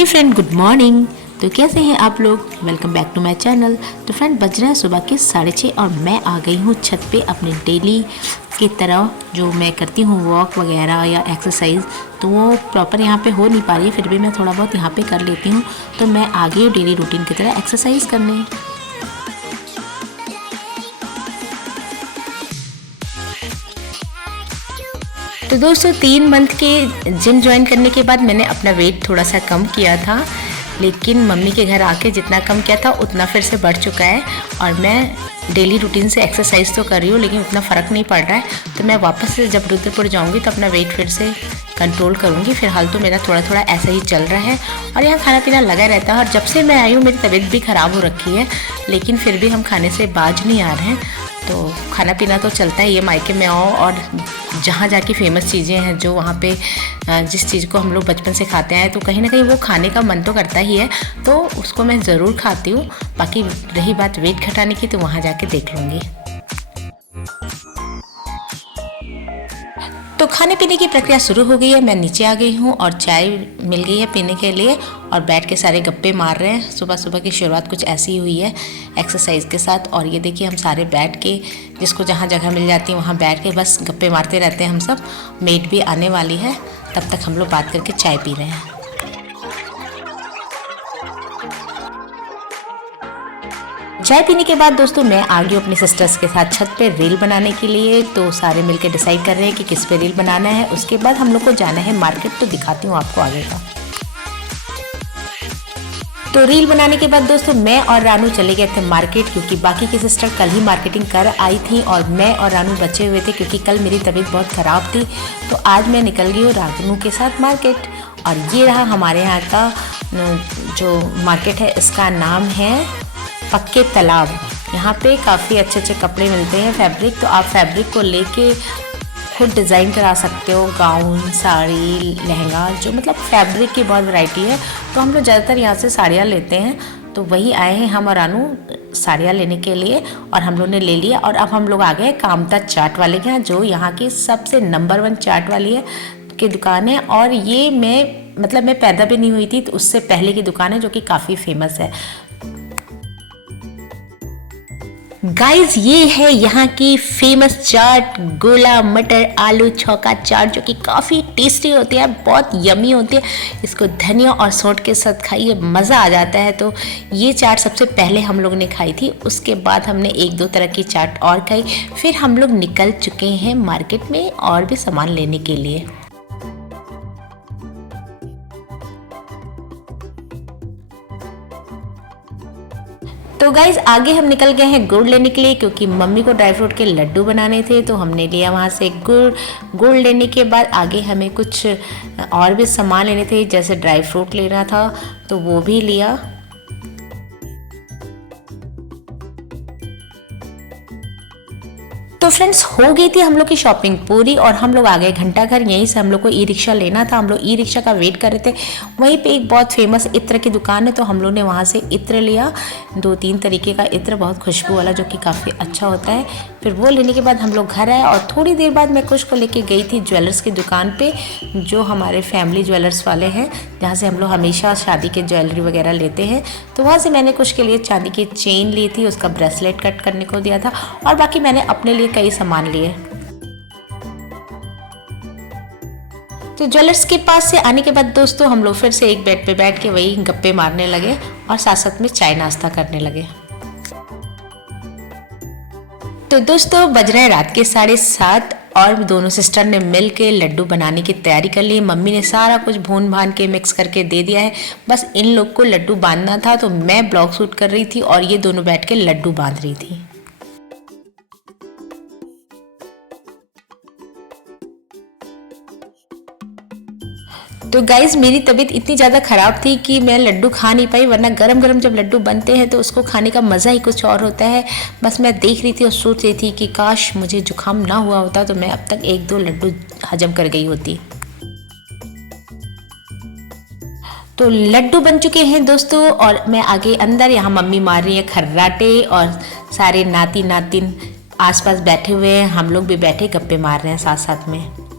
हे friend, good morning. तो कैसे हैं आप लोग? Welcome back to my channel. तो फ्रेंड, बज रहे हैं सुबह के 6:30 और मैं आ गई हूँ छत पे अपने डेली की तरह जो मैं करती हूँ वॉक वगैरह या एक्सरसाइज। तो वो प्रॉपर यहाँ पे हो नहीं पा रही है, फिर भी मैं थोड़ा बहुत यहाँ पे कर लेती हूँ। तो मैं आ गई हूँ डेली रूटीन की तरह एक्सरसाइज करने। तो दोस्तों 3 मंथ के जिम ज्वाइन करने के बाद मैंने अपना वेट थोड़ा सा कम किया था, लेकिन मम्मी के घर आके जितना कम किया था उतना फिर से बढ़ चुका है। और मैं डेली रूटीन से एक्सरसाइज तो कर रही हूँ लेकिन उतना फ़र्क नहीं पड़ रहा है। तो मैं वापस से जब रुद्रपुर जाऊँगी तो अपना वेट फिर से कंट्रोल करूँगी। फिलहाल तो मेरा थोड़ा थोड़ा ऐसा ही चल रहा है और यहाँ खाना पीना लगा रहता है। और जब से मैं आई हूँ मेरी तबीयत भी ख़राब हो रखी है, लेकिन फिर भी हम खाने से बाज नहीं आ रहे हैं। तो खाना पीना तो चलता है। ये मायके में आओ और जहाँ जाके फेमस चीज़ें हैं जो वहाँ पे जिस चीज़ को हम लोग बचपन से खाते आए तो कहीं ना कहीं वो खाने का मन तो करता ही है, तो उसको मैं ज़रूर खाती हूँ। बाकी रही बात वेट घटाने की तो वहाँ जाके देख लूँगी। तो खाने पीने की प्रक्रिया शुरू हो गई है। मैं नीचे आ गई हूँ और चाय मिल गई है पीने के लिए और बैठ के सारे गप्पे मार रहे हैं। सुबह सुबह की शुरुआत कुछ ऐसी ही हुई है एक्सरसाइज के साथ। और ये देखिए हम सारे बैठ के, जिसको जहाँ जगह मिल जाती है वहाँ बैठ के बस गप्पे मारते रहते हैं हम सब। मेड भी आने वाली है, तब तक हम लोग बात करके चाय पी रहे हैं। चाय पीने के बाद दोस्तों मैं आ गई अपनी सिस्टर्स के साथ छत पे रील बनाने के लिए। तो सारे मिलके डिसाइड कर रहे हैं कि किस पे रील बनाना है। उसके बाद हम लोग को जाना है मार्केट, तो दिखाती हूँ आपको आगे का। तो रील बनाने के बाद दोस्तों मैं और रानू चले गए थे मार्केट, क्योंकि बाकी की सिस्टर कल ही मार्केटिंग कर आई थी और मैं और रानू बचे हुए थे क्योंकि कल मेरी तबीयत बहुत ख़राब थी। तो आज मैं निकल गई हूँ रानू के साथ मार्केट। और ये रहा हमारे यहाँ का जो मार्केट है, इसका नाम है पक्के तालाब। यहाँ पे काफ़ी अच्छे अच्छे कपड़े मिलते हैं, फैब्रिक। तो आप फैब्रिक को लेके खुद डिज़ाइन करा सकते हो, गाउन, साड़ी, लहंगा, जो मतलब फैब्रिक की बहुत वैरायटी है। तो हम लोग ज़्यादातर यहाँ से साड़ियाँ लेते हैं। तो वही आए हैं हम और अनु साड़ियाँ लेने के लिए और हम लोग ने ले लिया। और अब हम लोग आ गए कामता चाट वाले के यहाँ, जो यहाँ की सबसे नंबर 1 चाट वाली है की दुकान है। और ये मैं पैदा भी नहीं हुई थी तो उससे पहले की दुकान है, जो कि काफ़ी फेमस है। गाइज ये है यहाँ की फेमस चाट, गोला मटर आलू छौका चाट, जो कि काफ़ी टेस्टी होती है, बहुत यमी होती है। इसको धनिया और सौंठ के साथ खाइए, मज़ा आ जाता है। तो ये चाट सबसे पहले हम लोग ने खाई थी, उसके बाद हमने 1-2 तरह की चाट और खाई। फिर हम लोग निकल चुके हैं मार्केट में और भी सामान लेने के लिए। तो गाइज आगे हम निकल गए हैं गुड़ लेने के लिए, क्योंकि मम्मी को ड्राई फ्रूट के लड्डू बनाने थे। तो हमने लिया वहाँ से गुड़ लेने के बाद आगे हमें कुछ और भी सामान लेने थे, जैसे ड्राई फ्रूट लेना था तो वो भी लिया। तो फ्रेंड्स हो गई थी हम लोग की शॉपिंग पूरी और हम लोग आ गए घंटाघर। यहीं से हम लोग को ई रिक्शा लेना था। हम लोग ई रिक्शा का वेट कर रहे थे। वहीं पे एक बहुत फेमस इत्र की दुकान है, तो हम लोग ने वहाँ से इत्र लिया, 2-3 तरीके का इत्र, बहुत खुशबू वाला, जो कि काफ़ी अच्छा होता है। फिर वो लेने के बाद हम लोग घर आए और थोड़ी देर बाद मैं कुछ को लेके गई थी ज्वेलर्स की दुकान पे, जो हमारे फैमिली ज्वेलर्स वाले हैं, जहाँ से हम लोग हमेशा शादी के ज्वेलरी वगैरह लेते हैं। तो वहाँ से मैंने कुछ के लिए चांदी की चेन ली थी, उसका ब्रेसलेट कट करने को दिया था और बाकी मैंने अपने लिए कई सामान लिए। तो ज्वेलर्स के पास से आने के बाद दोस्तों हम लोग फिर से एक बेड पे बैठ के वही गप्पे मारने लगे और साथ साथ में चाय नाश्ता करने लगे। तो दोस्तों बज रहे हैं रात के 7:30 और दोनों सिस्टर ने मिल के लड्डू बनाने की तैयारी कर ली। मम्मी ने सारा कुछ भून भान के मिक्स करके दे दिया है, बस इन लोग को लड्डू बांधना था। तो मैं ब्लॉग शूट कर रही थी और ये दोनों बैठ के लड्डू बांध रही थी। तो गाइज़ मेरी तबीयत इतनी ज़्यादा ख़राब थी कि मैं लड्डू खा नहीं पाई, वरना गरम गरम जब लड्डू बनते हैं तो उसको खाने का मज़ा ही कुछ और होता है। बस मैं देख रही थी और सोच रही थी कि काश मुझे जुकाम ना हुआ होता तो मैं अब तक 1-2 लड्डू हजम कर गई होती। तो लड्डू बन चुके हैं दोस्तों और मैं आगे अंदर, यहाँ मम्मी मार रही है खर्राटे और सारे नाती नातिन आसपास बैठे हुए हैं। हम लोग भी बैठे गप्पे मार रहे हैं साथ साथ में।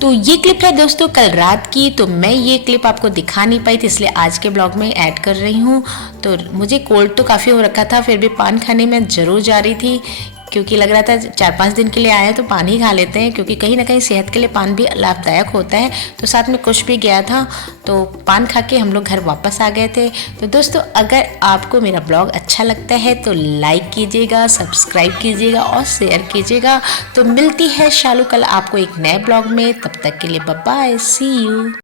तो ये क्लिप है दोस्तों कल रात की। तो मैं ये क्लिप आपको दिखा नहीं पाई थी, इसलिए आज के ब्लॉग में ऐड कर रही हूँ। तो मुझे कोल्ड तो काफ़ी हो रखा था, फिर भी पान खाने में ज़रूर जा रही थी, क्योंकि लग रहा था 4-5 दिन के लिए आए हैं तो पान ही खा लेते हैं, क्योंकि कहीं ना कहीं सेहत के लिए पान भी लाभदायक होता है। तो साथ में कुछ भी गया था, तो पान खा के हम लोग घर वापस आ गए थे। तो दोस्तों अगर आपको मेरा ब्लॉग अच्छा लगता है तो लाइक कीजिएगा, सब्सक्राइब कीजिएगा और शेयर कीजिएगा। तो मिलती है शालू कल आपको एक नए ब्लॉग में, तब तक के लिए बाय बाय, सी यू।